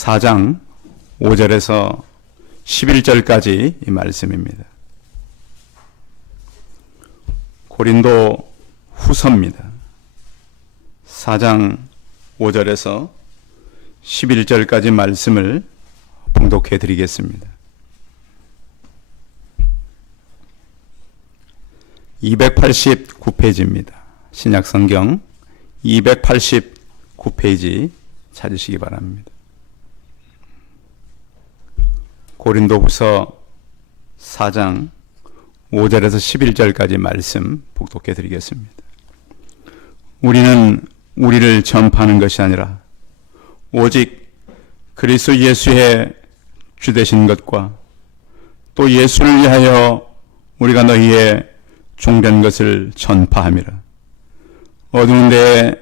4장 5절에서 11절까지 이 말씀입니다. 고린도 후서입니다. 4장 5절에서 11절까지 말씀을 봉독해 드리겠습니다. 289페이지입니다. 신약성경 289페이지 찾으시기 바랍니다. 고린도후서 4장 5절에서 11절까지 말씀 봉독해 드리겠습니다. 우리는 우리를 전파하는 것이 아니라 오직 그리스도 예수의 주 되신 것과 또 예수를 위하여 우리가 너희의 종된 것을 전파함이라. 어두운 데에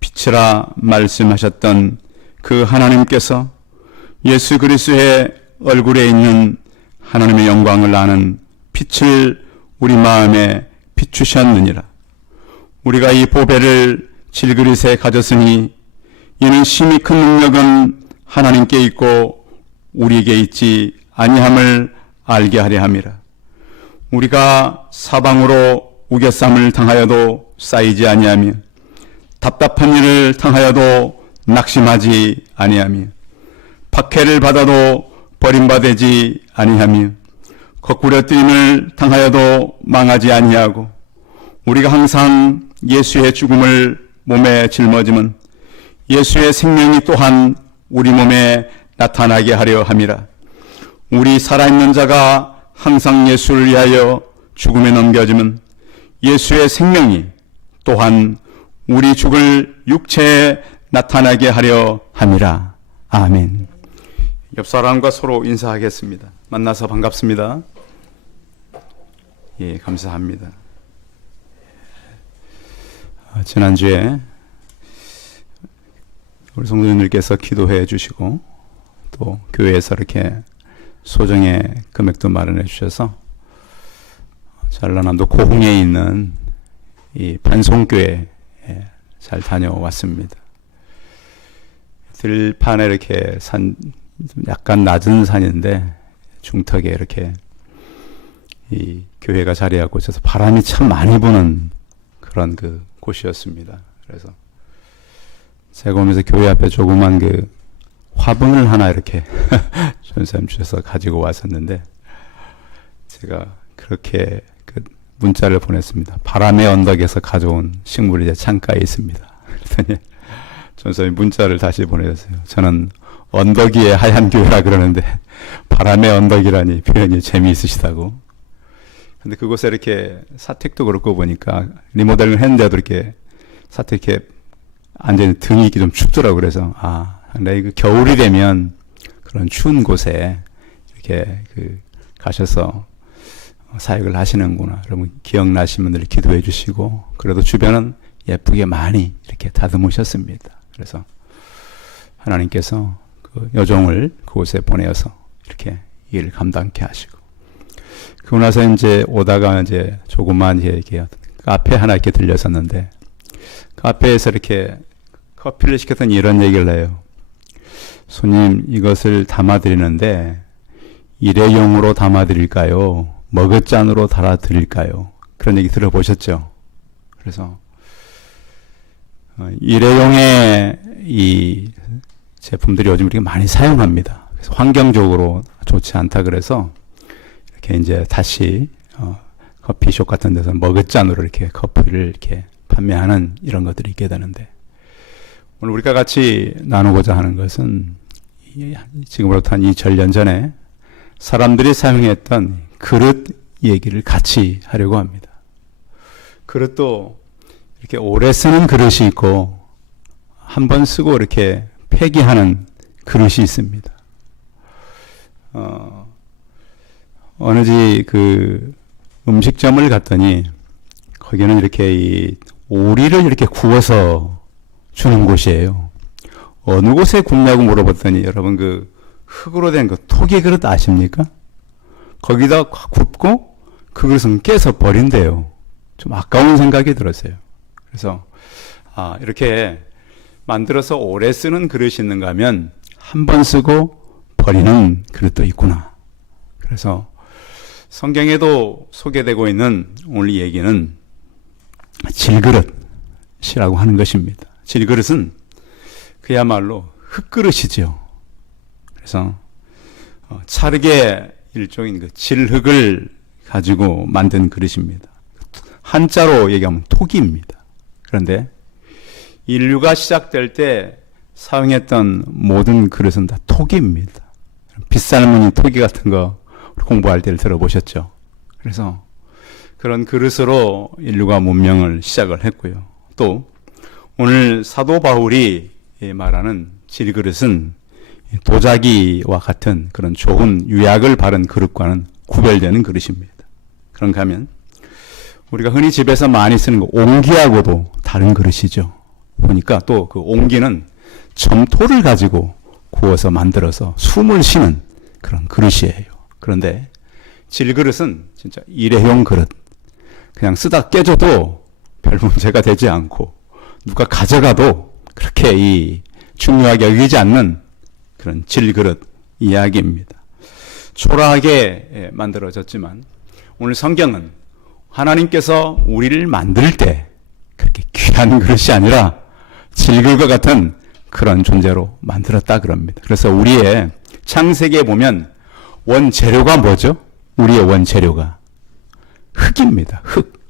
빛이라 말씀하셨던 그 하나님께서 예수 그리스도의 얼굴에 있는 하나님의 영광을 아는 빛을 우리 마음에 비추셨느니라. 우리가 이 보배를 질그릇에 가졌으니 이는 심히 큰 능력은 하나님께 있고 우리에게 있지 아니함을 알게 하려 함이라. 우리가 사방으로 우겨쌈을 당하여도 쌓이지 아니하며 답답한 일을 당하여도 낙심하지 아니하며 박해를 받아도 버림받지 아니하며 거꾸로 뜨임을 당하여도 망하지 아니하고 우리가 항상 예수의 죽음을 몸에 짊어지면 예수의 생명이 또한 우리 몸에 나타나게 하려 함이라. 우리 살아있는 자가 항상 예수를 위하여 죽음에 넘겨지면 예수의 생명이 또한 우리 죽을 육체에 나타나게 하려 함이라. 아멘. 옆 사람과 서로 인사하겠습니다. 만나서 반갑습니다. 예, 감사합니다. 지난주에 우리 성도님들께서 기도해 주시고 또 교회에서 이렇게 소정의 금액도 마련해 주셔서 전라남도 고흥에 있는 이 반송교회에 잘 다녀왔습니다. 들판에 이렇게 약간 낮은 산인데 중턱에 이렇게 이 교회가 자리하고 있어서 바람이 참 많이 부는 그런 그 곳이었습니다. 그래서 제가 오면서 교회 앞에 조그만 그 화분을 하나 이렇게 전사님 주셔서 가지고 왔었는데 제가 그렇게 그 문자를 보냈습니다. 바람의 언덕에서 가져온 식물이 제 창가에 있습니다. 그랬더니 전사님 문자를 다시 보내셨어요. 저는 언덕 위에 하얀 교회라 그러는데 바람의 언덕이라니 표현이 재미있으시다고. 근데 그곳에 이렇게 사택도 그렇고 보니까 리모델링을 했는데도 이렇게 사택 이렇게 앉아있는 등이 이렇게 좀 춥더라고요. 그래서 근데 그 겨울이 되면 그런 추운 곳에 이렇게 가셔서 사역을 하시는구나. 여러분 기억나시는 분들 기도해 주시고 그래도 주변은 예쁘게 많이 이렇게 다듬으셨습니다. 그래서 하나님께서 그 여종을 그곳에 보내어서 이렇게 일을 감당케 하시고 그러고 나서 이제 오다가 이제 조그만 이렇게 카페 하나 이렇게 들렸었는데 카페에서 이렇게 커피를 시켰더니 이런 얘기를 해요. 손님 이것을 담아드리는데 일회용으로 담아드릴까요? 머그잔으로 달아드릴까요? 그런 얘기 들어보셨죠? 그래서 일회용의 이 제품들이 요즘 이렇게 많이 사용합니다. 그래서 환경적으로 좋지 않다 그래서 이렇게 이제 다시 커피숍 같은 데서 머그잔으로 이렇게 커피를 이렇게 판매하는 이런 것들이 있게 되는데 오늘 우리가 같이 나누고자 하는 것은 지금으로부터 한 2000년 전에 사람들이 사용했던 그릇 얘기를 같이 하려고 합니다. 그릇도 이렇게 오래 쓰는 그릇이 있고 한 번 쓰고 이렇게 폐기하는 그릇이 있습니다. 어느 그 음식점을 갔더니 거기는 이렇게 이 오리를 이렇게 구워서 주는 곳이에요. 어느 곳에 굽냐고 물어봤더니 여러분 그 흙으로 된 그 토기 그릇 아십니까? 거기다 굽고 그 그릇은 깨서 버린대요. 좀 아까운 생각이 들었어요. 그래서 이렇게 만들어서 오래 쓰는 그릇이 있는가 하면 한 번 쓰고 버리는 그릇도 있구나. 그래서 성경에도 소개되고 있는 오늘 이 얘기는 질그릇이라고 하는 것입니다. 질그릇은 그야말로 흙그릇이죠. 그래서 찰흙의 일종인 그 질흙을 가지고 만든 그릇입니다. 한자로 얘기하면 토기입니다. 그런데 인류가 시작될 때 사용했던 모든 그릇은 다 토기입니다. 빗살무늬 토기 같은 거 공부할 때를 들어보셨죠? 그래서 그런 그릇으로 인류가 문명을 시작을 했고요. 또 오늘 사도 바울이 말하는 질그릇은 도자기와 같은 그런 좋은 유약을 바른 그릇과는 구별되는 그릇입니다. 그런가 하면 우리가 흔히 집에서 많이 쓰는 거 옹기하고도 다른 그릇이죠. 보니까 또 그 옹기는 점토를 가지고 구워서 만들어서 숨을 쉬는 그런 그릇이에요. 그런데 질그릇은 진짜 일회용 그릇. 그냥 쓰다 깨져도 별 문제가 되지 않고 누가 가져가도 그렇게 중요하게 여기지 않는 그런 질그릇 이야기입니다. 초라하게 만들어졌지만 오늘 성경은 하나님께서 우리를 만들 때 그렇게 귀한 그릇이 아니라 질그릇과 같은 그런 존재로 만들었다 그럽니다. 그래서 우리의 창세기에 보면 원재료가 뭐죠? 우리의 원재료가 흙입니다. 흙.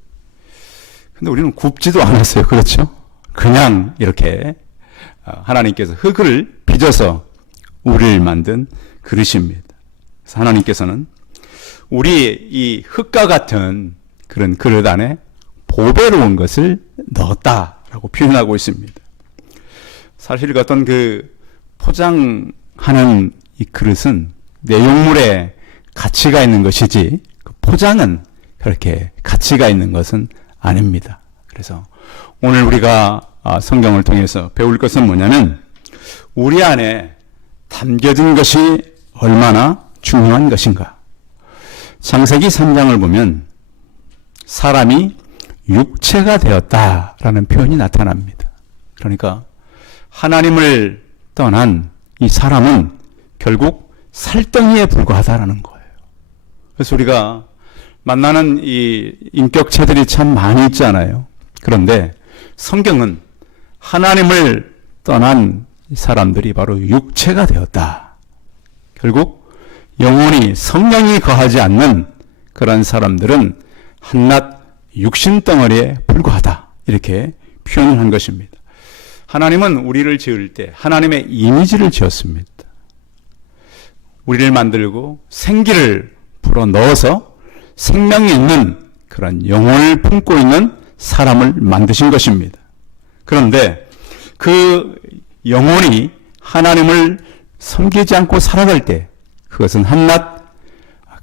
근데 우리는 굽지도 않았어요. 그렇죠? 그냥 이렇게 하나님께서 흙을 빚어서 우리를 만든 그릇입니다. 그래서 하나님께서는 우리 이 흙과 같은 그런 그릇 안에 보배로운 것을 넣었다라고 표현하고 있습니다. 사실 그 어떤 그 포장하는 이 그릇은 내용물에 가치가 있는 것이지 그 포장은 그렇게 가치가 있는 것은 아닙니다. 그래서 오늘 우리가 성경을 통해서 배울 것은 뭐냐면 우리 안에 담겨진 것이 얼마나 중요한 것인가. 창세기 3장을 보면 사람이 육체가 되었다라는 표현이 나타납니다. 그러니까 하나님을 떠난 이 사람은 결국 살덩이에 불과하다라는 거예요. 그래서 우리가 만나는 이 인격체들이 참 많이 있잖아요. 그런데 성경은 하나님을 떠난 사람들이 바로 육체가 되었다. 결국 영혼이 성령이 거하지 않는 그런 사람들은 한낱 육신덩어리에 불과하다. 이렇게 표현을 한 것입니다. 하나님은 우리를 지을 때 하나님의 이미지를 지었습니다. 우리를 만들고 생기를 불어넣어서 생명이 있는 그런 영혼을 품고 있는 사람을 만드신 것입니다. 그런데 그 영혼이 하나님을 섬기지 않고 살아갈 때 그것은 한낱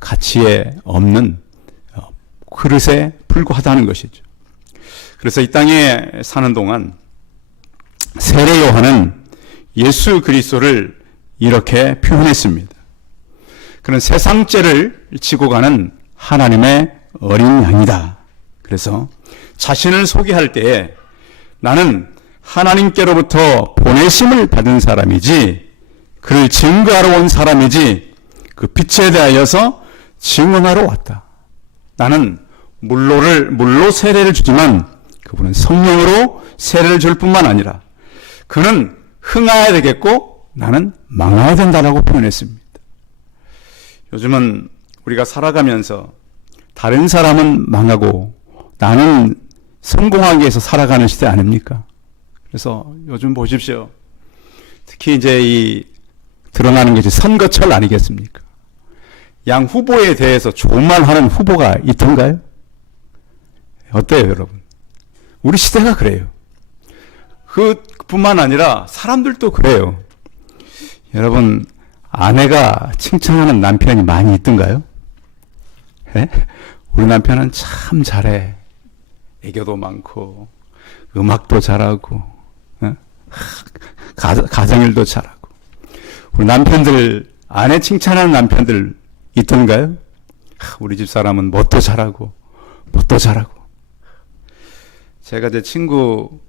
가치에 없는 그릇에 불과하다는 것이죠. 그래서 이 땅에 사는 동안 세례 요한은 예수 그리스도를 이렇게 표현했습니다. 그런 세상죄를 지고 가는 하나님의 어린 양이다. 그래서 자신을 소개할 때에 나는 하나님께로부터 보내심을 받은 사람이지 그를 증거하러 온 사람이지 그 빛에 대하여서 증언하러 왔다. 나는 물로 세례를 주지만 그분은 성령으로 세례를 줄 뿐만 아니라 그는 흥하여야 되겠고 나는 망하여야 된다라고 표현했습니다. 요즘은 우리가 살아가면서 다른 사람은 망하고 나는 성공하기 위해서 살아가는 시대 아닙니까? 그래서 요즘 보십시오. 특히 이제 이 드러나는 것이 선거철 아니겠습니까? 양 후보에 대해서 좋은 말 하는 후보가 있던가요? 어때요, 여러분? 우리 시대가 그래요. 그뿐만 아니라 사람들도 그래요. 여러분, 아내가 칭찬하는 남편이 많이 있던가요? 네? 우리 남편은 참 잘해. 애교도 많고, 음악도 잘하고, 네? 가정일도 잘하고. 우리 남편들, 아내 칭찬하는 남편들 있던가요? 우리 집 사람은 뭣도 잘하고, 뭣도 잘하고. 제가 제 친구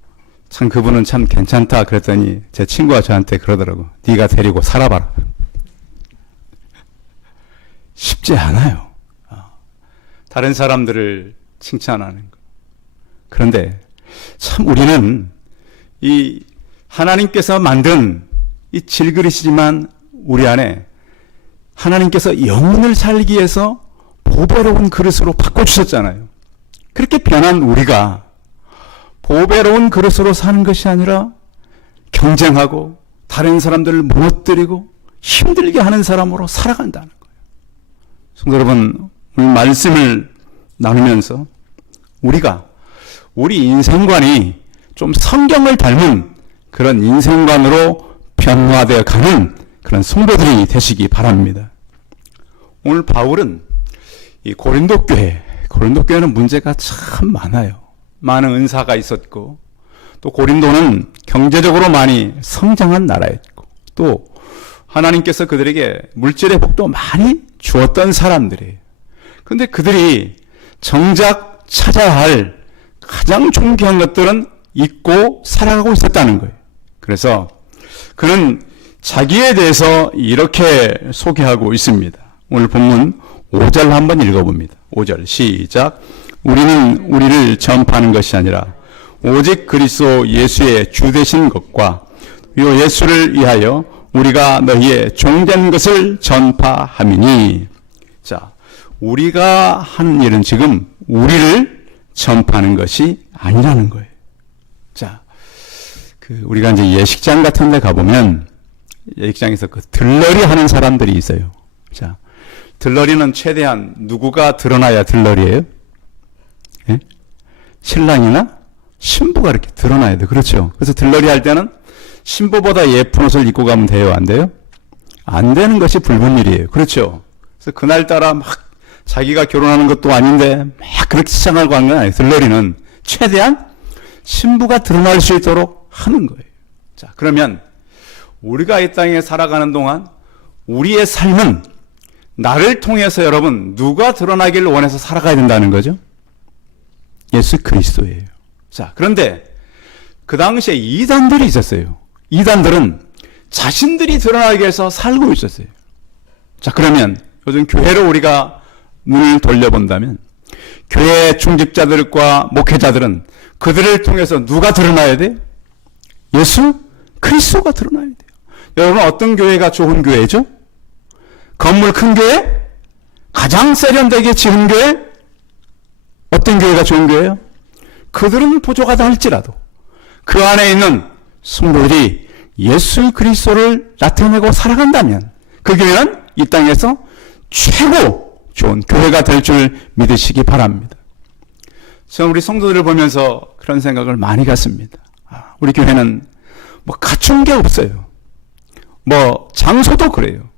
참 그분은 참 괜찮다 그랬더니 제 친구가 저한테 그러더라고. 네가 데리고 살아봐라. 쉽지 않아요. 다른 사람들을 칭찬하는 거. 그런데 참 우리는 이 하나님께서 만든 이 질그릇이지만 우리 안에 하나님께서 영혼을 살기 위해서 보배로운 그릇으로 바꿔주셨잖아요. 그렇게 변한 우리가 보배로운 그릇으로 사는 것이 아니라 경쟁하고 다른 사람들을 무너뜨리고 힘들게 하는 사람으로 살아간다는 거예요. 성도 여러분, 오늘 말씀을 나누면서 우리가 우리 인생관이 좀 성경을 닮은 그런 인생관으로 변화되어 가는 그런 성도들이 되시기 바랍니다. 오늘 바울은 이 고린도 교회는 문제가 참 많아요. 많은 은사가 있었고 또 고린도는 경제적으로 많이 성장한 나라였고 또 하나님께서 그들에게 물질의 복도 많이 주었던 사람들이에요. 그런데 그들이 정작 찾아야 할 가장 존귀한 것들은 잊고 살아가고 있었다는 거예요. 그래서 그는 자기에 대해서 이렇게 소개하고 있습니다. 오늘 본문 5절 한번 읽어봅니다. 5절 시작. 우리는 우리를 전파하는 것이 아니라 오직 그리스도 예수의 주 되신 것과 요 예수를 위하여 우리가 너희의 종된 것을 전파함이니. 자, 우리가 하는 일은 지금 우리를 전파하는 것이 아니라는 거예요. 자, 우리가 이제 예식장 같은 데 가보면 예식장에서 그 들러리 하는 사람들이 있어요. 자, 들러리는 최대한 누구가 드러나야 들러리예요? 예? 신랑이나 신부가 이렇게 드러나야 돼. 그렇죠? 그래서 들러리 할 때는 신부보다 예쁜 옷을 입고 가면 돼요? 안 돼요? 안 되는 것이 불분일이에요. 그렇죠? 그래서 그날따라 막 자기가 결혼하는 것도 아닌데 막 그렇게 치장하고 하는 건 아니에요. 들러리는 최대한 신부가 드러날 수 있도록 하는 거예요. 자, 그러면 우리가 이 땅에 살아가는 동안 우리의 삶은 나를 통해서 여러분 누가 드러나기를 원해서 살아가야 된다는 거죠? 예수 그리스도예요. 자, 그런데 그 당시에 이단들이 있었어요. 이단들은 자신들이 드러나기 위해서 살고 있었어요. 자, 그러면 요즘 교회로 우리가 눈을 돌려본다면 교회 중직자들과 목회자들은 그들을 통해서 누가 드러나야 돼요? 예수 그리스도가 드러나야 돼요. 여러분, 어떤 교회가 좋은 교회죠? 건물 큰 교회? 가장 세련되게 지은 교회? 어떤 교회가 좋은 교회예요? 그들은 부족하다 할지라도 그 안에 있는 성도들이 예수 그리스도를 나타내고 살아간다면 그 교회는 이 땅에서 최고 좋은 교회가 될 줄 믿으시기 바랍니다. 저는 우리 성도들을 보면서 그런 생각을 많이 갖습니다. 우리 교회는 뭐 갖춘 게 없어요. 뭐 장소도 그래요.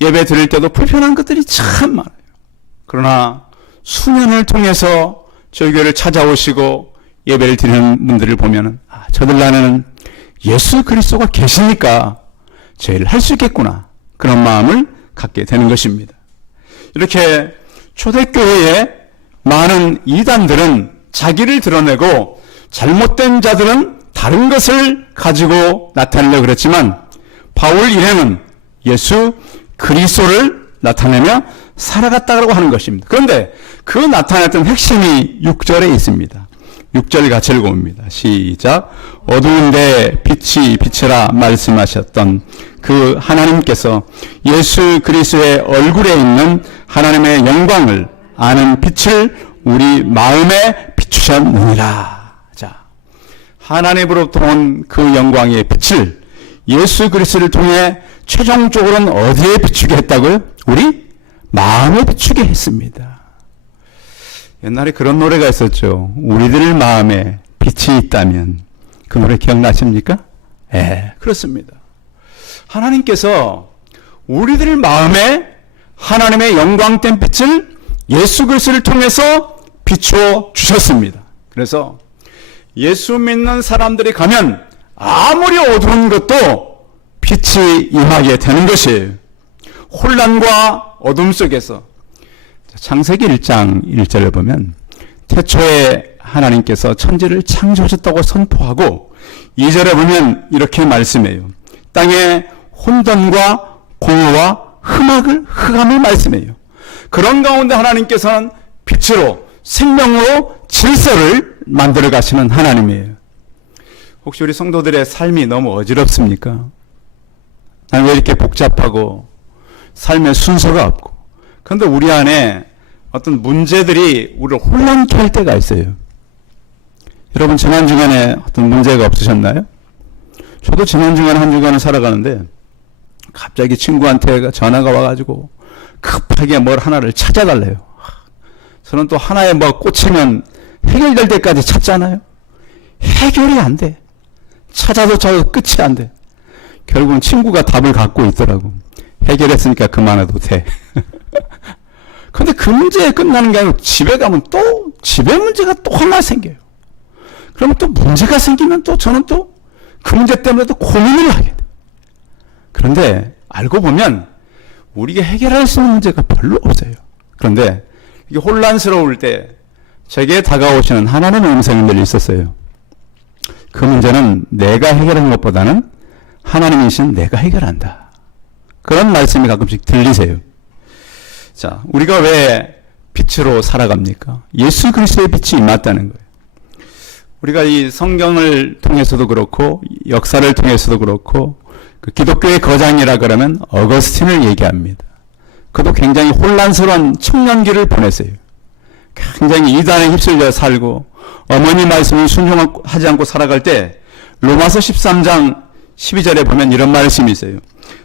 예배 드릴 때도 불편한 것들이 참 많아요. 그러나 수년을 통해서 저희 교회를 찾아오시고 예배를 드리는 분들을 보면은 저들 안에는 예수 그리스도가 계시니까 제일 할 수 있겠구나, 그런 마음을 갖게 되는 것입니다. 이렇게 초대교회에 많은 이단들은 자기를 드러내고 잘못된 자들은 다른 것을 가지고 나타내려고 그랬지만 바울 일행은 예수 그리스도를 나타내며 살아갔다고 하는 것입니다. 그런데 그 나타냈던 핵심이 6절에 있습니다. 6절 같이 읽어봅니다. 시작. 어두운데 빛이 비치라 말씀하셨던 그 하나님께서 예수 그리스도의 얼굴에 있는 하나님의 영광을 아는 빛을 우리 마음에 비추셨느니라. 자, 하나님으로부터 온 그 영광의 빛을 예수 그리스도를 통해 최종적으로는 어디에 비추게 했다고요? 우리 마음에 비추게 했습니다. 옛날에 그런 노래가 있었죠. 우리들 마음에 빛이 있다면. 그 노래 기억나십니까? 예, 그렇습니다. 하나님께서 우리들 마음에 하나님의 영광된 빛을 예수 그리스도를 통해서 비추어 주셨습니다. 그래서 예수 믿는 사람들이 가면 아무리 어두운 것도 빛이 임하게 되는 것이에요. 혼란과 어둠 속에서 창세기 1장 1절을 보면 태초에 하나님께서 천지를 창조하셨다고 선포하고 2절에 보면 이렇게 말씀해요. 땅에 혼돈과 공허와 흑암을 말씀해요. 그런 가운데 하나님께서는 빛으로 생명으로 질서를 만들어 가시는 하나님이에요. 혹시 우리 성도들의 삶이 너무 어지럽습니까? 난 왜 이렇게 복잡하고 삶의 순서가 없고, 그런데 우리 안에 어떤 문제들이 우리를 혼란케 할 때가 있어요. 여러분 지난 주간에 어떤 문제가 없으셨나요? 저도 지난 주간에 한 주간을 살아가는데 갑자기 친구한테 전화가 와가지고 급하게 뭘 하나를 찾아달래요. 저는 또 하나에 뭐 꽂히면 해결될 때까지 찾잖아요. 해결이 안 돼. 찾아도 끝이 안 돼. 결국은 친구가 답을 갖고 있더라고. 해결했으니까 그만해도 돼. 근데 그 문제에 끝나는 게 아니고 집에 가면 또 집에 문제가 또 하나 생겨요. 그러면 또 문제가 생기면 또 저는 또 그 문제 때문에 또 고민을 하게 돼. 그런데 알고 보면 우리가 해결할 수 있는 문제가 별로 없어요. 그런데 이게 혼란스러울 때 제게 다가오시는 하나님의 음성이 늘 있었어요. 그 문제는 내가 해결하는 것보다는 하나님이신 내가 해결한다. 그런 말씀이 가끔씩 들리세요. 자, 우리가 왜 빛으로 살아갑니까? 예수 그리스도의 빛이 임했다는 거예요. 우리가 이 성경을 통해서도 그렇고 역사를 통해서도 그렇고 그 기독교의 거장이라 그러면 어거스틴을 얘기합니다. 그도 굉장히 혼란스러운 청년기를 보냈어요. 굉장히 이단에 휩쓸려 살고 어머니 말씀을 순종하지 않고 살아갈 때 로마서 13장 12절에 보면 이런 말씀이 있어요.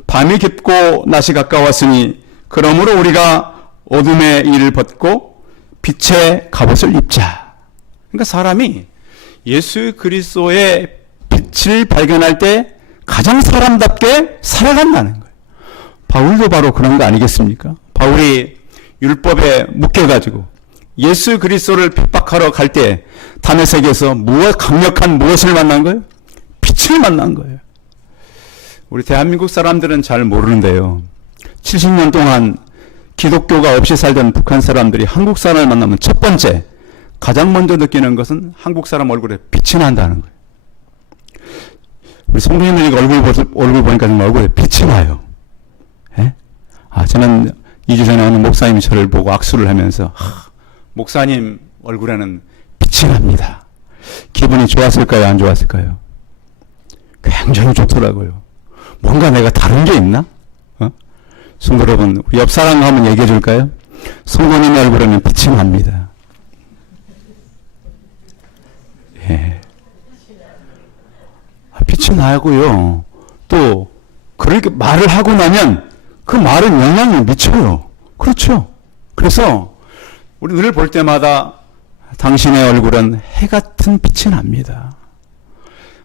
밤이 깊고 낮이 가까웠으니 그러므로 우리가 어둠의 일을 벗고 빛의 갑옷을 입자. 그러니까 사람이 예수 그리스도의 빛을 발견할 때 가장 사람답게 살아간다는 거예요. 바울도 바로 그런 거 아니겠습니까? 바울이 율법에 묶여가지고 예수 그리스도를 핍박하러 갈 때 다메섹에서 강력한 무엇을 만난 거예요? 빛을 만난 거예요. 우리 대한민국 사람들은 잘 모르는데요. 70년 동안 기독교가 없이 살던 북한 사람들이 한국 사람을 만나면 첫 번째 가장 먼저 느끼는 것은 한국 사람 얼굴에 빛이 난다는 거예요. 우리 성도님들이 얼굴 보니까 정말 얼굴에 빛이 나요. 예? 저는 2주 전에 어느 목사님이 저를 보고 악수를 하면서 목사님 얼굴에는 빛이 납니다. 기분이 좋았을까요? 안 좋았을까요? 굉장히 좋더라고요. 뭔가 내가 다른 게 있나? 성도 여러분, 우리 옆 사람과 한번 얘기해 줄까요? 성도님의 얼굴에는 빛이 납니다. 예. 빛이 나고요. 또 그렇게 말을 하고 나면 그 말은 영향을 미쳐요. 그렇죠? 그래서 우리 늘 볼 때마다 당신의 얼굴은 해 같은 빛이 납니다.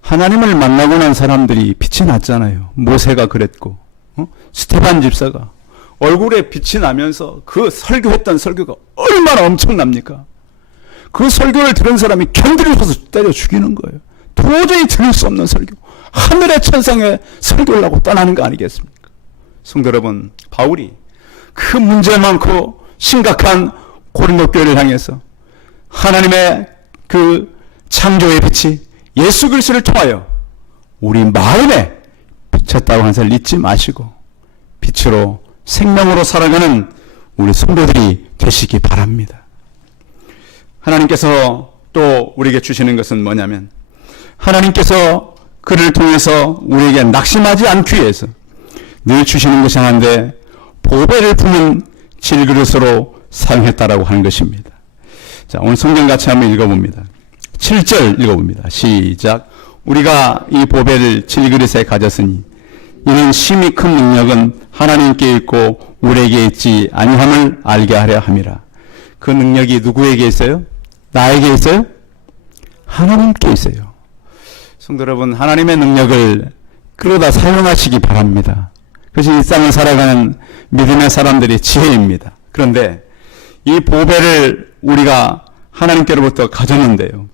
하나님을 만나고 난 사람들이 빛이 났잖아요. 모세가 그랬고 스테반 집사가 얼굴에 빛이 나면서 그 설교했던 설교가 얼마나 엄청납니까? 그 설교를 들은 사람이 견디려서 때려 죽이는 거예요. 도저히 들을 수 없는 설교. 하늘의 천상에 설교를 하고 떠나는 거 아니겠습니까? 성도 여러분, 바울이 그 문제 많고 심각한 고린도 교회를 향해서 하나님의 그 창조의 빛이 예수 그리스도를 통하여 우리 마음에 비쳤다고 한 사실 잊지 마시고 빛으로 생명으로 살아가는 우리 성도들이 되시기 바랍니다. 하나님께서 또 우리에게 주시는 것은 뭐냐면 하나님께서 그를 통해서 우리에게 낙심하지 않기 위해서 늘 주시는 것이 하나인데 보배를 품은 질그릇으로 사용했다라고 하는 것입니다. 자, 오늘 성경 같이 한번 읽어봅니다. 7절 읽어봅니다. 시작. 우리가 이 보배를 질그릇에 가졌으니 이는 심히 큰 능력은 하나님께 있고 우리에게 있지 아니함을 알게 하려 함이라. 그 능력이 누구에게 있어요? 나에게 있어요? 하나님께 있어요. 성도 여러분, 하나님의 능력을 끌어다 사용하시기 바랍니다. 그것이 일상을 살아가는 믿음의 사람들의 지혜입니다. 그런데 이 보배를 우리가 하나님께로부터 가졌는데요.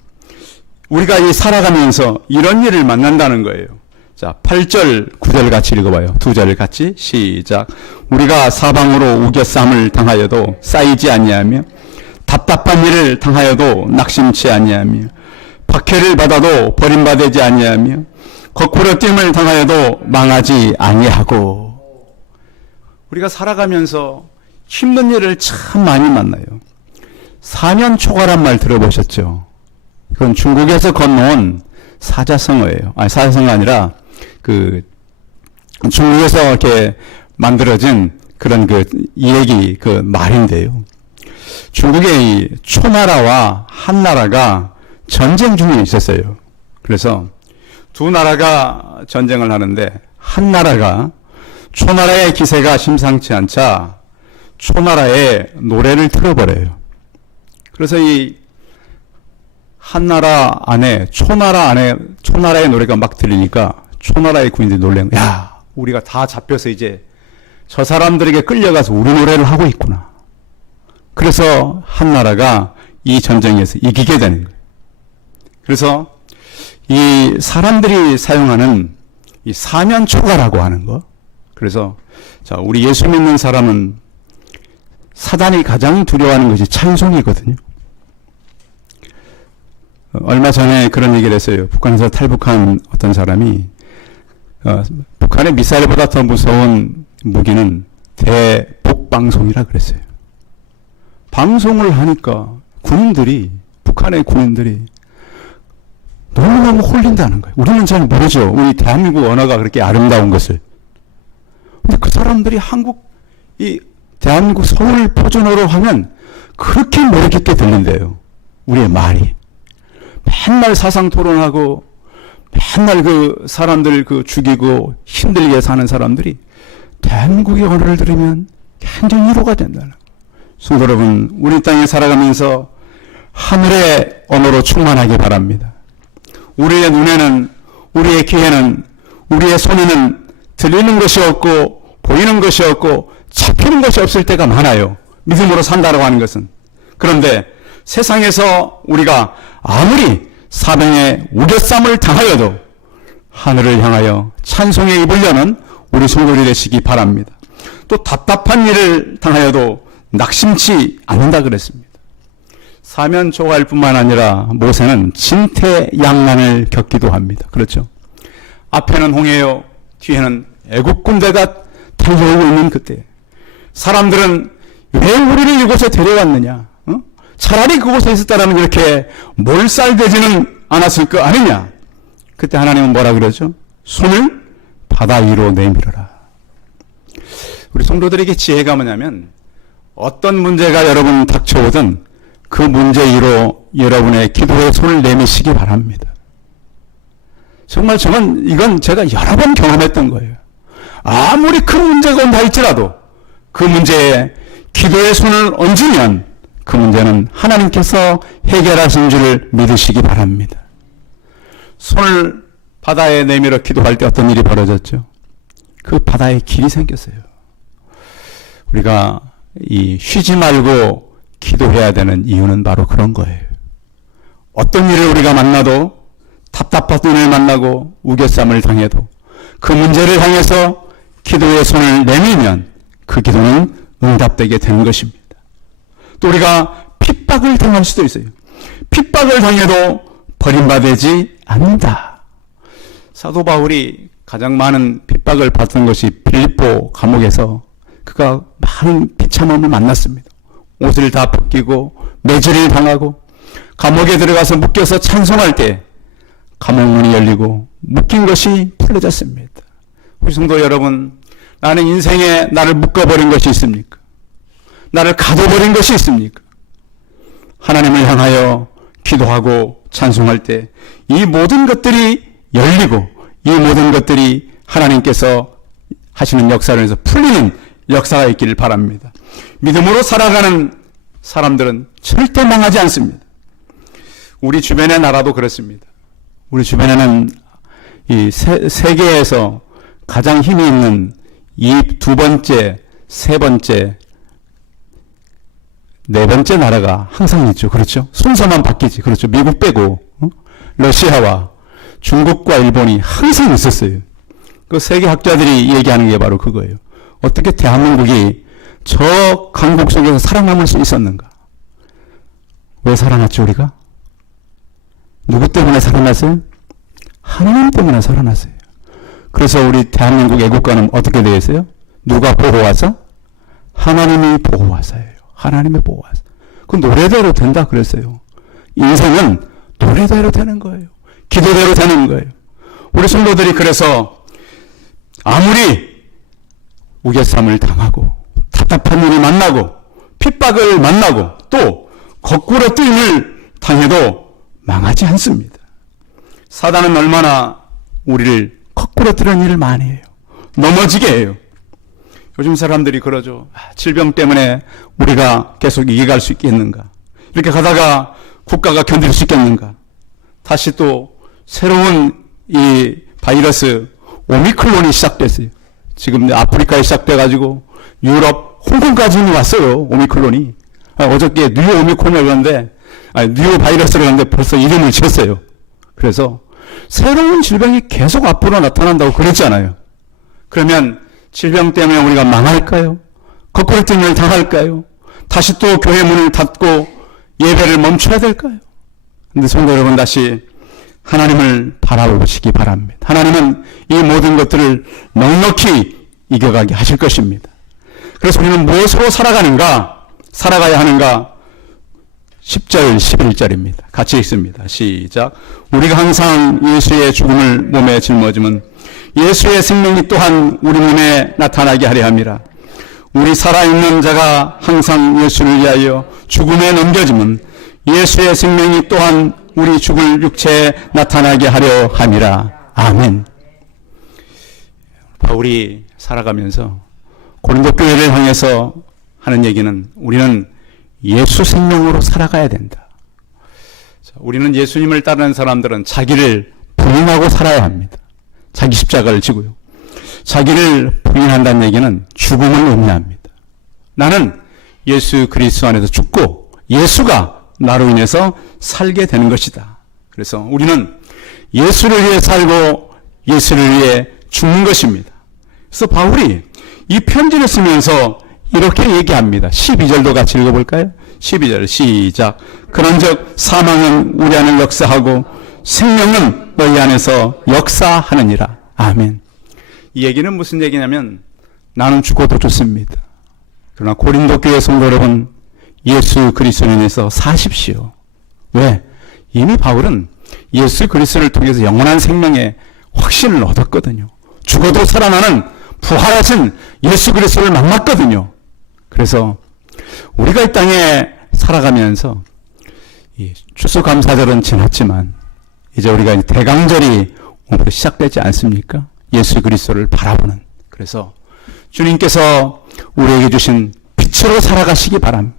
우리가 이 살아가면서 이런 일을 만난다는 거예요. 자, 8절, 9절 같이 읽어봐요. 두 절을 같이 시작. 우리가 사방으로 우겨쌈을 당하여도 쌓이지 아니하며 답답한 일을 당하여도 낙심치 아니하며 박해를 받아도 버림받지 아니하며 거꾸로 됨을 당하여도 망하지 아니하고. 우리가 살아가면서 힘든 일을 참 많이 만나요. 사면초가란 말 들어보셨죠? 이건 중국에서 건너온 사자성어예요. 아니, 사자성어가 아니라 중국에서 이렇게 만들어진 그런 얘기, 말인데요. 중국의 이 초나라와 한나라가 전쟁 중에 있었어요. 그래서 두 나라가 전쟁을 하는데 한나라가 초나라의 기세가 심상치 않자 초나라의 노래를 틀어버려요. 그래서 이 한나라 안에 초나라의 노래가 막 들리니까 초나라의 군인들이 놀란 거야. 야, 우리가 다 잡혀서 이제 저 사람들에게 끌려가서 우리 노래를 하고 있구나. 그래서 한나라가 이 전쟁에서 이기게 되는 거예요. 그래서 이 사람들이 사용하는 이 사면초가라고 하는 거. 그래서 자, 우리 예수 믿는 사람은 사단이 가장 두려워하는 것이 찬송이거든요. 얼마 전에 그런 얘기를 했어요. 북한에서 탈북한 어떤 사람이 북한의 미사일보다 더 무서운 무기는 대북방송이라 그랬어요. 방송을 하니까 북한의 군인들이 너무너무 홀린다는 거예요. 우리는 잘 모르죠. 우리 대한민국 언어가 그렇게 아름다운 것을. 근데 그 사람들이 대한민국 서울 표준어로 하면 그렇게 매력 있게 들린대요. 우리의 말이. 맨날 사상 토론하고 맨날 사람들 죽이고 힘들게 사는 사람들이 대한민국의 언어를 들으면 굉장히 위로가 된다는 거예요. 성도 여러분, 우리 땅에 살아가면서 하늘의 언어로 충만하기 바랍니다. 우리의 눈에는, 우리의 귀에는, 우리의 손에는 들리는 것이 없고 보이는 것이 없고 잡히는 것이 없을 때가 많아요. 믿음으로 산다라고 하는 것은. 그런데 세상에서 우리가 아무리 사병의 우겨쌈을 당하여도 하늘을 향하여 찬송에 입으려는 우리 성도들이 되시기 바랍니다. 또 답답한 일을 당하여도 낙심치 않는다 그랬습니다. 사면초가일 뿐만 아니라 모세는 진퇴양난을 겪기도 합니다. 그렇죠? 앞에는 홍해요, 뒤에는 애국 군대가 달려오고 있는 그때 사람들은 왜 우리를 이곳에 데려왔느냐? 차라리 그곳에 있었다라면 이렇게 몰살되지는 않았을 거 아니냐? 그때 하나님은 뭐라 그러죠? 손을 바다 위로 내밀어라. 우리 성도들에게 지혜가 뭐냐면 어떤 문제가 여러분 닥쳐오든 그 문제 위로 여러분의 기도의 손을 내미시기 바랍니다. 정말 이건 제가 여러 번 경험했던 거예요. 아무리 큰 문제가 온다 할지라도 그 문제에 기도의 손을 얹으면 그 문제는 하나님께서 해결하신 줄 믿으시기 바랍니다. 손을 바다에 내밀어 기도할 때 어떤 일이 벌어졌죠? 그 바다에 길이 생겼어요. 우리가 쉬지 말고 기도해야 되는 이유는 바로 그런 거예요. 어떤 일을 우리가 만나도 답답한 일을 만나고 우겨쌈을 당해도 그 문제를 향해서 기도의 손을 내밀면 그 기도는 응답되게 되는 것입니다. 또 우리가 핍박을 당할 수도 있어요. 핍박을 당해도 버림받지 않는다. 사도 바울이 가장 많은 핍박을 받은 것이 빌립보 감옥에서 그가 많은 비참함을 만났습니다. 옷을 다 벗기고 매질을 당하고 감옥에 들어가서 묶여서 찬송할 때 감옥문이 열리고 묶인 것이 풀어졌습니다. 우리 성도 여러분, 나는 인생에 나를 묶어버린 것이 있습니까? 나를 가둬버린 것이 있습니까? 하나님을 향하여 기도하고 찬송할 때 이 모든 것들이 열리고 이 모든 것들이 하나님께서 하시는 역사를 해서 풀리는 역사가 있기를 바랍니다. 믿음으로 살아가는 사람들은 절대 망하지 않습니다. 우리 주변의 나라도 그렇습니다. 우리 주변에는 이 세계에서 가장 힘이 있는 이 두 번째, 세 번째, 네 번째 나라가 항상 있죠. 그렇죠? 순서만 바뀌지. 그렇죠? 미국 빼고 러시아와 중국과 일본이 항상 있었어요. 그 세계 학자들이 얘기하는 게 바로 그거예요. 어떻게 대한민국이 저 강국 속에서 살아남을 수 있었는가? 왜 살아났죠, 우리가? 누구 때문에 살아났어요? 하나님 때문에 살아났어요. 그래서 우리 대한민국 애국가는 어떻게 되어 있어요? 누가 보호하사? 하나님이 보호하사예요. 하나님의 보호하사. 그 노래대로 된다 그랬어요. 인생은 노래대로 되는 거예요. 기도대로 되는 거예요. 우리 성도들이 그래서 아무리 우겨쌈을 당하고 답답한 일이 만나고 핍박을 만나고 또 거꾸로 뜨임을 당해도 망하지 않습니다. 사단은 얼마나 우리를 거꾸로 뜨는 일을 많이 해요. 넘어지게 해요. 요즘 사람들이 그러죠. 질병 때문에 우리가 계속 이겨갈 수 있겠는가? 이렇게 가다가 국가가 견딜 수 있겠는가? 다시 또 새로운 이 바이러스 오미크론이 시작됐어요. 지금 아프리카에 시작돼가지고 유럽, 홍콩까지 이미 왔어요. 오미크론이. 어저께 뉴 오미크론이라고 하는데, 뉴 바이러스라고 하는데 벌써 이름을 지었어요. 그래서 새로운 질병이 계속 앞으로 나타난다고 그랬잖아요. 그러면 질병 때문에 우리가 망할까요? 거꾸로 뜬 당할까요? 다시 또 교회 문을 닫고 예배를 멈춰야 될까요? 근데 성도 여러분, 다시 하나님을 바라보시기 바랍니다. 하나님은 이 모든 것들을 넉넉히 이겨가게 하실 것입니다. 그래서 우리는 무엇으로 살아가야 하는가? 10절, 11절입니다. 같이 읽습니다. 시작. 우리가 항상 예수의 죽음을 몸에 짊어지면 예수의 생명이 또한 우리 몸에 나타나게 하려 함이라. 우리 살아있는 자가 항상 예수를 위하여 죽음에 넘겨지면 예수의 생명이 또한 우리 죽을 육체에 나타나게 하려 함이라. 아멘. 바울이 살아가면서 고린도 교회를 향해서 하는 얘기는 우리는 예수 생명으로 살아가야 된다. 우리는 예수님을 따르는 사람들은 자기를 부인하고 살아야 합니다. 자기 십자가를 지고요. 자기를 부인한다는 얘기는 죽음을 의미합니다. 나는 예수 그리스도 안에서 죽고 예수가 나로 인해서 살게 되는 것이다. 그래서 우리는 예수를 위해 살고 예수를 위해 죽는 것입니다. 그래서 바울이 이 편지를 쓰면서 이렇게 얘기합니다. 12절도 같이 읽어볼까요? 12절 시작. 그런즉 사망은 우리 안을 역사하고 생명은 너희 안에서 역사하느니라. 아멘. 이 얘기는 무슨 얘기냐면 나는 죽어도 좋습니다. 그러나 고린도 교회 성도 여러분, 예수 그리스도로 인해서 사십시오. 왜? 이미 바울은 예수 그리스도를 통해서 영원한 생명의 확신을 얻었거든요. 죽어도 살아나는 부활하신 예수 그리스도를 만났거든요. 그래서 우리가 이 땅에 살아가면서 이 추수감사절은 지났지만 이제 우리가 대강절이 오늘부터 시작되지 않습니까? 예수 그리스도를 바라보는. 그래서 주님께서 우리에게 주신 빛으로 살아가시기 바랍니다.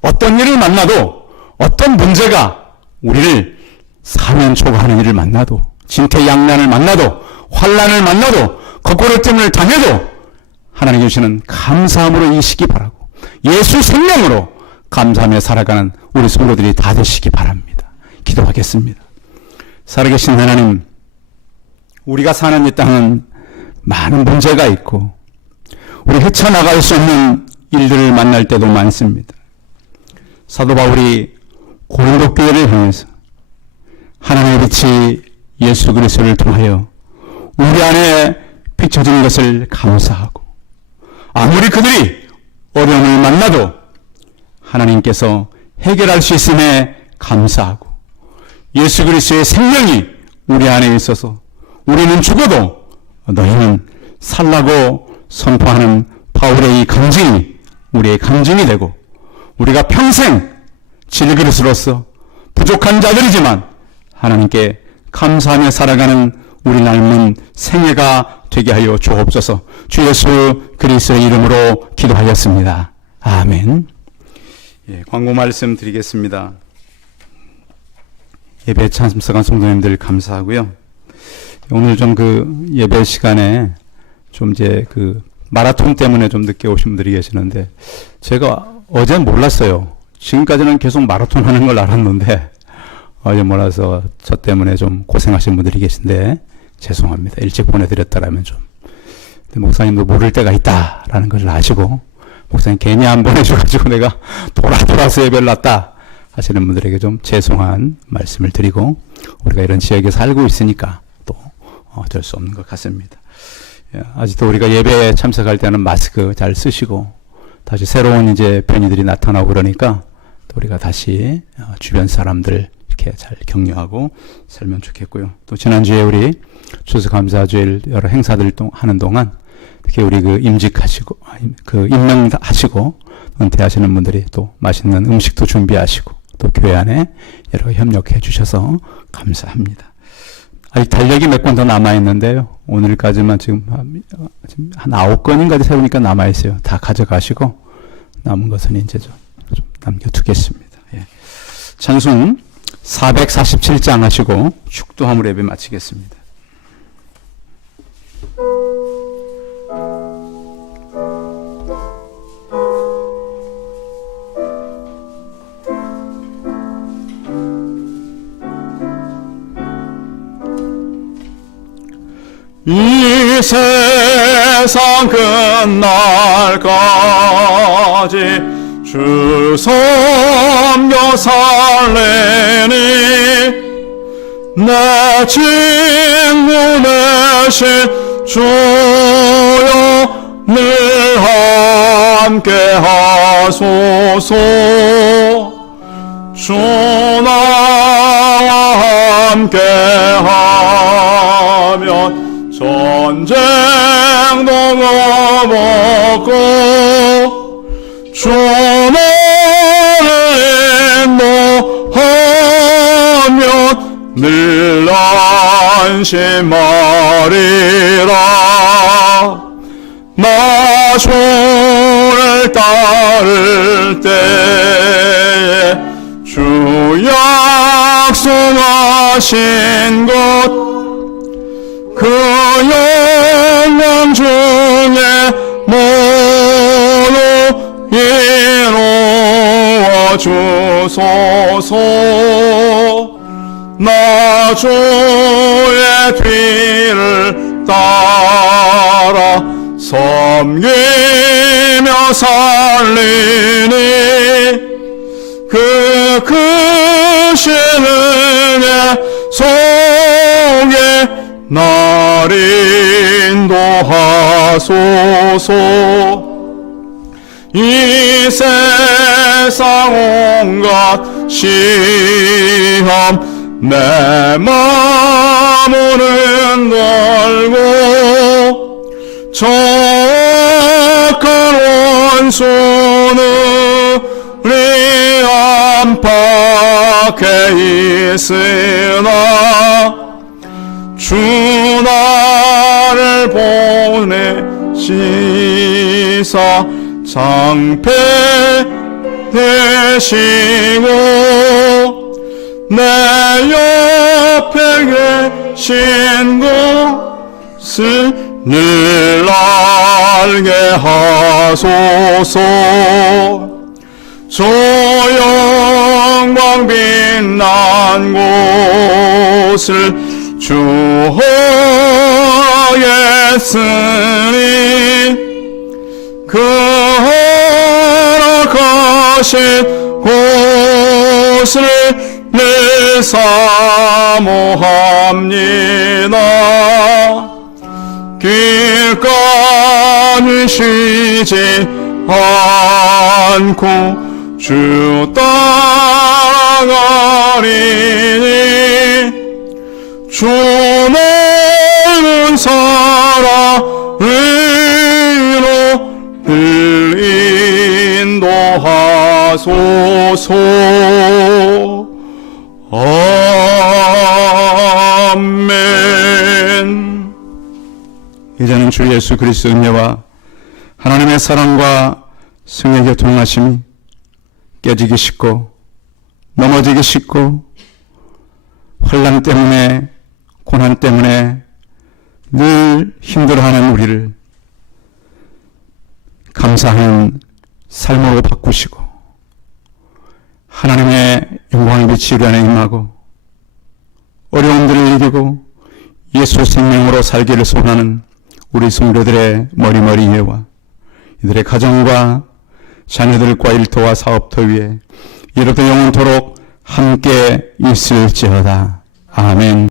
어떤 일을 만나도 어떤 문제가 우리를 사면 초과하는 일을 만나도 진퇴양난을 만나도 환난을 만나도 거꾸로 뜸을 당해도 하나님 주시는 감사함으로 이시기 바라고 예수 생명으로 감사하며 살아가는 우리 성도들이 다 되시기 바랍니다. 기도하겠습니다. 살아계신 하나님, 우리가 사는 이 땅은 많은 문제가 있고 우리 헤쳐나갈 수 없는 일들을 만날 때도 많습니다. 사도 바울이 고린도 교회를 향해서 하나님의 빛이 예수 그리스도를 통하여 우리 안에 비춰진 것을 감사하고 아무리 그들이 어려움을 만나도 하나님께서 해결할 수 있음에 감사하고 예수 그리스도의 생명이 우리 안에 있어서 우리는 죽어도 너희는 살라고 선포하는 바울의 이 간증이 우리의 간증이 되고 우리가 평생 질그릇으로서 부족한 자들이지만 하나님께 감사하며 살아가는 우리 남은 생애가 되게 하여 주옵소서. 주 예수 그리스도의 이름으로 기도하였습니다. 아멘. 예, 광고 말씀 드리겠습니다. 예배 참석한 성도님들 감사하고요. 오늘 좀 예배 시간에 좀 이제 마라톤 때문에 좀 늦게 오신 분들이 계시는데 제가 어제 몰랐어요. 지금까지는 계속 마라톤 하는 걸 알았는데 어제 몰라서 저 때문에 좀 고생하신 분들이 계신데 죄송합니다. 일찍 보내드렸다라면 좀. 근데 목사님도 모를 때가 있다라는 걸 아시고 목사님 괜히 안 보내줘가지고 내가 돌아서 예배를 났다 하시는 분들에게 좀 죄송한 말씀을 드리고, 우리가 이런 지역에 살고 있으니까 또 어쩔 수 없는 것 같습니다. 아직도 우리가 예배에 참석할 때는 마스크 잘 쓰시고, 다시 새로운 이제 변이들이 나타나고 그러니까 또 우리가 다시 주변 사람들 이렇게 잘 격려하고 살면 좋겠고요. 또 지난주에 우리 추수감사주일 여러 행사들 하는 동안 특히 우리 임직하시고 임명하시고 은퇴하시는 분들이 또 맛있는 음식도 준비하시고 또 교회 안에 여러 협력해 주셔서 감사합니다. 아직 달력이 몇 권 더 남아있는데요. 오늘까지만 지금 한 9건인가 세우니까 남아있어요. 다 가져가시고 남은 것은 이제 좀 남겨두겠습니다. 예. 찬송 447장 하시고 축도함으로 예배 마치겠습니다. 이 세상 끝날까지 주 섬겨 살래니 내 친구 되신 주여 늘 함께 하소서. 주 나와 함께 하면 전쟁도 넘었고 주 나를 인도하면 늘 안심하리라. 나 주를 따를 때에 주 약속하신 것 그 영광 중에 모두 이루어 주소서. 나 주의 뒤를 따라 섬기며 살리니 그 크신 은혜 속에 날 인도하소서. 이 세상 온갖 시험 내 마음은 떨고 적은 원수는 우리 안팎에 있으나 주 나를 보내시사 장패 되시고 내 옆에 계신 것을 늘 알게 하소서. 저 영광 빛난 곳을 주 허락했으니 그 허락하신 곳을 늘 사모합니다. 길가에 쉬지 않고 주 따라가리니 주 모든 사랑으로 늘 인도하소서. 아멘. 이제는 주 예수 그리스도의 은혜와 하나님의 사랑과 성령의 교통하심이 깨지기 쉽고 넘어지기 쉽고 환난 때문에 고난 때문에 늘 힘들어하는 우리를 감사하는 삶으로 바꾸시고 하나님의 영광의 빛이 우리 안에 임하고 어려움들을 이기고 예수 생명으로 살기를 소원하는 우리 성도들의 머리머리 위에와 이들의 가정과 자녀들과 일터와 사업터 위에 이로부터 영원토록 함께 있을지어다. 아멘.